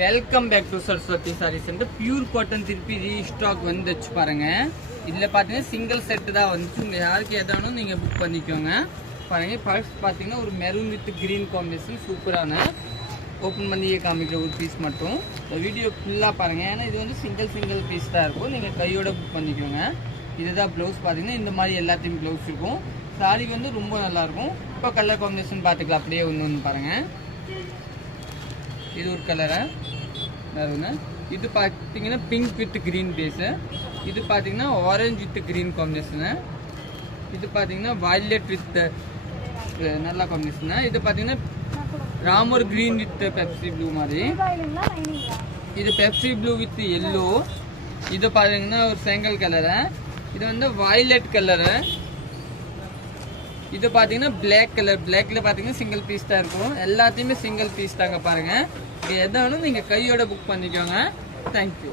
Welcome back to Saraswati sari centre. Pure cotton திருப்பி restock வந்துச்சு பாருங்க. இதில் பார்த்தீங்கன்னா சிங்கிள் செட்டு தான் வந்துச்சு. உங்கள் யாருக்கு எதானும் நீங்கள் புக் பண்ணிக்கோங்க. பாருங்கள், ஃபர்ஸ்ட் பார்த்தீங்கன்னா ஒரு மெரூன் வித் க்ரீன் காம்பினேஷன் சூப்பரான ஓப்பன் பண்ணியே காமிக்கிற ஒரு பீஸ் மட்டும். இந்த வீடியோ ஃபுல்லாக பாருங்கள். ஏன்னா இது வந்து சிங்கிள் பீஸ் தான் இருக்கும். நீங்கள் கையோட புக் பண்ணிக்கோங்க. இதுதான் ப்ளவுஸ். பார்த்தீங்கன்னா இந்த மாதிரி எல்லாத்தையும் ப்ளவுஸ் இருக்கும். சாரி வந்து ரொம்ப நல்லாயிருக்கும். இப்போ கலர் காம்பினேஷன் பார்த்துக்கலாம். அப்படியே ஒன்று பாருங்கள். இது ஒரு கலரை ஒன்று. இது பார்த்தீங்கன்னா பிங்க் வித் க்ரீன் பேஸு. இது பார்த்தீங்கன்னா ஆரஞ்சு வித் க்ரீன் காம்பினேஷனு. இது பார்த்தீங்கன்னா வயலட் வித் நல்ல காம்பினேஷனு. இது பார்த்தீங்கன்னா Ramar green with Pepsi blue மாதிரி. இது பெப்சி ப்ளூ வித் எல்லோ. இது பார்த்தீங்கன்னா ஒரு செங்கல் கலரு. இது வந்து வயலட் கலரு. இது பார்த்தீங்கன்னா பிளாக் கலர். பிளாக்ல பார்த்தீங்கன்னா சிங்கிள் பீஸ் தான் இருக்கும். எல்லாத்தையுமே சிங்கிள் பீஸ் தாங்க. பாருங்க, இது எதானும் நீங்கள் கையோட புக் பண்ணிக்கோங்க. தேங்க்யூ.